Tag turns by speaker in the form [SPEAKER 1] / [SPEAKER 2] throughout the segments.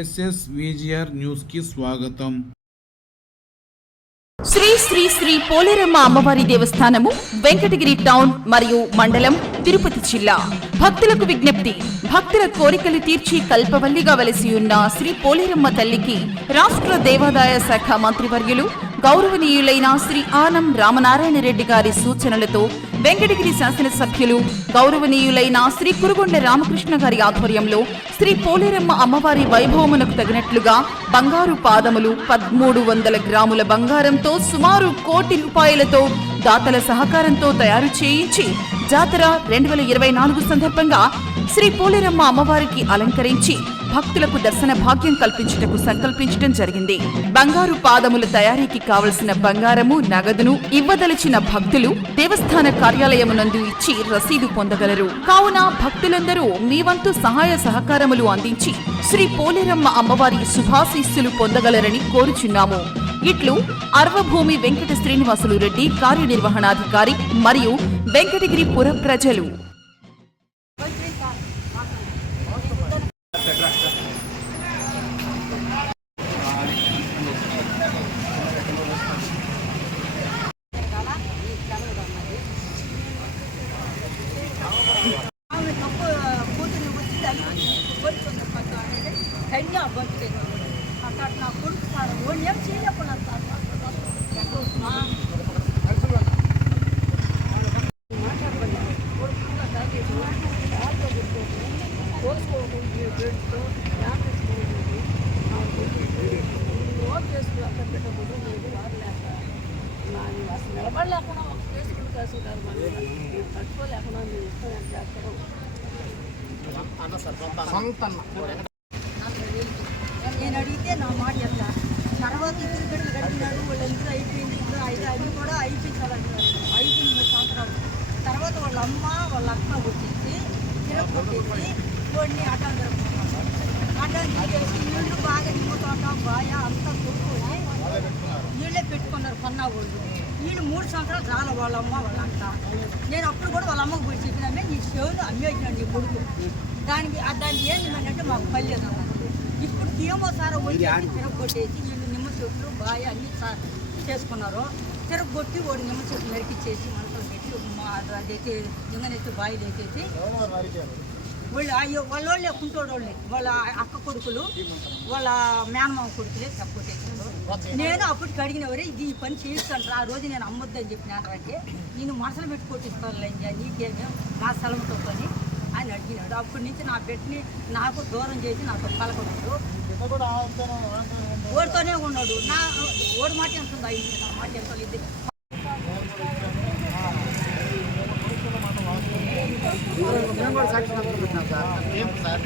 [SPEAKER 1] SS VGR న్యూస్కి స్వాగతం.
[SPEAKER 2] శ్రీ శ్రీ శ్రీ పోలేరమ్మ అమ్మవారి దేవస్థానము వెంకటగిరి టౌన్ మరియు మండలం తిరుపతి జిల్లా. భక్తులకు విజ్ఞప్తి భక్తుల కోరికలు తీర్చి కల్పవల్లిగా వలసి ఉన్న శ్రీ పోలేరమ్మ తల్లికి రాష్ట్ర దేవాదాయ శాఖ మంత్రివర్యులు గౌరవనీయులైన శ్రీ ఆనం రామనారాయణ రెడ్డి గారి సూచనలతో వెంకటగిరి శాసనసభ్యులు గౌరవనీయులైన శ్రీ కురుగొండ రామకృష్ణ గారి ఆధ్వర్యంలో శ్రీ పోలేరమ్మ అమ్మవారి వైభవమునకు తగినట్లుగా బంగారు పాదములు పదమూడు వందల గ్రాముల బంగారంతో సుమారు కోటి రూపాయలతో దాతల సహకారంతో తయారు చేయించి జాతర రెండు వేల ఇరవై నాలుగు సందర్భంగా శ్రీ పోలేరమ్మ అమ్మవారికి అలంకరించి భక్తులకు దర్శన భాగ్యం కల్పించుటకు సంకల్పించడం జరిగింది. బంగారు పాదముల తయారీకి కావలసిన బంగారము నగదును ఇవ్వదలిచిన భక్తులు దేవస్థాన కార్యాలయమునందు ఇచ్చి రసీదు పొందగలరు. కావున భక్తులందరూ మీ వంతు సహాయ సహకారములు అందించి శ్రీ పోలేరమ్మ అమ్మవారి శుభాశీస్సులు పొందగలరని కోరుచున్నాము. ఇట్లు అర్వభూమి వెంకట శ్రీనివాసులు రెడ్డి కార్యనిర్వహణాధికారి మరియు వెంకటగిరి పుర ప్రజలు.
[SPEAKER 3] ಧನ್ಯ ಬಂತು ಆ ಕಾಟ ನಾ ಕುಡಿಸ್ತಾರೆ ಓಣ್ಯ ಚೀಲ ಕೊಡಂತ నిలబడలేకుండా ఒక కేసులు కాసుకుంటారు మళ్ళీ తట్టుకోలేకుండా మీరు ఇష్టం చేస్తారు నేను అడిగితే నా మాట చెప్తా తర్వాత ఇద్దరు బిడ్డలు కట్టినాడు వాళ్ళు ఎందుకు అయిపోయింది ఇప్పుడు ఐదు అవి కూడా అయిపోయించాలంటున్నారు ఐదు సంవత్సరాలు తర్వాత వాళ్ళ అమ్మ వాళ్ళ అక్క వచ్చేసి తిరగొట్టేసి వాడిని అడ్డం అడ్డం తీసేసి నీళ్ళు బాగా నిమ్ముతోట బాయ అంతా కొనుక్కొని నీళ్ళే పెట్టుకున్నారు కొన్న వాళ్ళు. వీళ్ళు మూడు సంవత్సరాలు చాలా వాళ్ళ అమ్మ వాళ్ళ అక్క నేను అప్పుడు కూడా వాళ్ళ అమ్మకు పోయి చెప్పినామే నీ చెవులు అమ్మేసినాడు నీ కొడుకు దానికి ఏంది మరి అంటే మాకు అన్నారు ఇప్పుడు ఏమో సార్ వచ్చేసి తిరగొట్టేసి వీళ్ళు నిమ్మ చెట్లు బాగా అన్ని సార్ చేసుకున్నారు. తిరగొట్టి వాడు నిమ్మ చెట్లు నరికిచ్చేసి మనసులో పెట్టి అదైతే ఇంగనైతే బాయి వేసేసి వాళ్ళు అయ్యో వాళ్ళ వాళ్ళే కుంటోడోళ్ళే. వాళ్ళ అక్క కొడుకులు వాళ్ళ మేనమామ కొడుకులే తప్పొట్టేసారు నేను అప్పటికి అడిగిన వరే ఇది ఈ పని చేయిస్తాను ఆ రోజు నేను అమ్మొద్దని చెప్పినాను అంటే నేను మనసులో పెట్టి కొట్టిస్తాను నీకేమే? నా స్థలంతో పని ఆయన అడిగినాడు. అప్పటి నుంచి నా పెట్టిని నాకు దూరం చేసి నాతో పలకడు ఓడితోనే ఉన్నాడు. నా ఓడి మాట ఎంత ఉందా? ఇంటి నా మాట ఎంత లేదు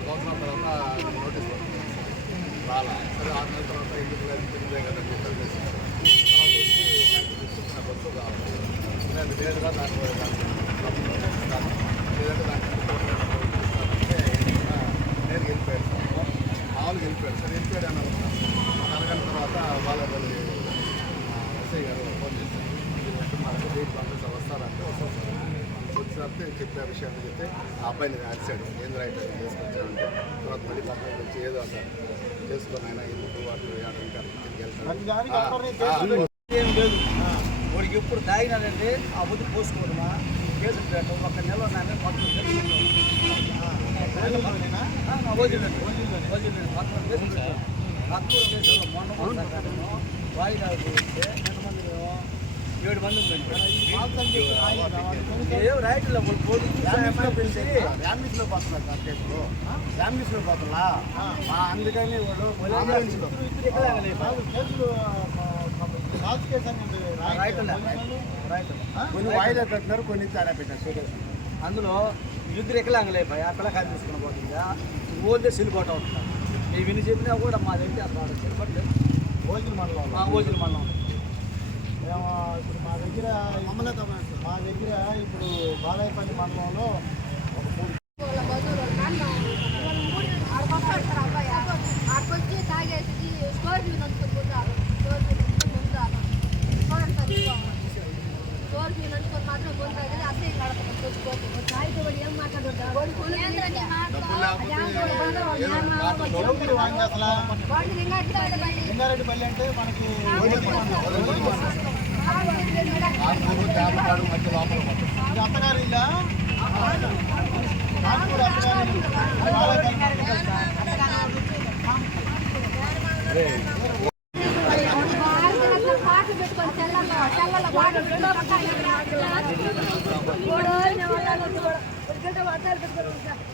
[SPEAKER 4] సంవత్సరాల తర్వాత నోటీస్ రాలా సరే ఆరు నెలల తర్వాత ఎందుకు లేదు కదా అని తర్వాత వచ్చి బస్సు కావాలి నేను నేరుగా దాని లేదంటే దానికి అంటే నేను వెళ్ళిపోయాడు మామూలుగా వెళ్ళిపోయాడు సరే వెళ్ళిపోయాడు అని అనుకున్నాను ఒక అరగంట తర్వాత బాలపల్లి ఎస్ఐ గారు ఫోన్ చేశారు వస్తారంటే వచ్చినప్పుడు చెప్పే విషయాన్ని చెప్తే ఆ అబ్బాయిని రాశాడు ఏం రైట్ చేసుకొచ్చాడంటే తర్వాత మళ్ళీ పక్కన వచ్చి ఏదో అంటారు చేసుకొని ఆయన ఎందుకు అటు వెళ్తాను
[SPEAKER 5] ఏం లేదు వాడికి ఎప్పుడు తాగినాడంటే ఆ బుద్ధి పోసుకోవడమా కేసు పెట్టడం ఒక నెల నాన్న పక్కన వదిలేదు మొన్న మొన్న
[SPEAKER 4] ఫ్యామిలీస్లో పోతున్నారు సార్ ఫ్యామిలీస్లో పోతున్నా అందుకని వాళ్ళు
[SPEAKER 5] ఇద్దరు
[SPEAKER 4] కొన్ని వాయిదా పెట్టినారు కొన్ని తేడా పెట్టారు
[SPEAKER 5] అందులో ఇద్దరు ఎక్కలాంగలే భయ అక్కడ కాదు తీసుకుని పోతుందా? ఓల్దే సిల్కోట ఉంటున్నారు మేము చెప్పినా కూడా మా దగ్గర అసలు చెప్పట్లేదు.
[SPEAKER 4] భోజన మండలం.
[SPEAKER 5] ఓజుల మండలం.
[SPEAKER 4] మేము ఇప్పుడు మా దగ్గర మా దగ్గర ఇప్పుడు బాలాయపల్లి మండలంలో ఒక మూడు
[SPEAKER 6] ఆడకొచ్చి తాగేసి స్టోర్ బీన్ అనుకుంటున్నారు స్టోర్ బీన్ అనుకుంటున్నారు స్టోర్ బీన్ అనుకుని మాత్రం కొంత
[SPEAKER 7] అసలు ఏం మాట్లాడుతున్నారు లింగారెడ్డిపల్లి అంటే మనకి
[SPEAKER 8] ఆత్మూరు మధ్య లోపల
[SPEAKER 7] ఇది
[SPEAKER 6] పాటలు పెట్టుకొని తెల్లల్లో తెల్లల్లో పాటలు
[SPEAKER 7] చిన్నప్పటి నుంచి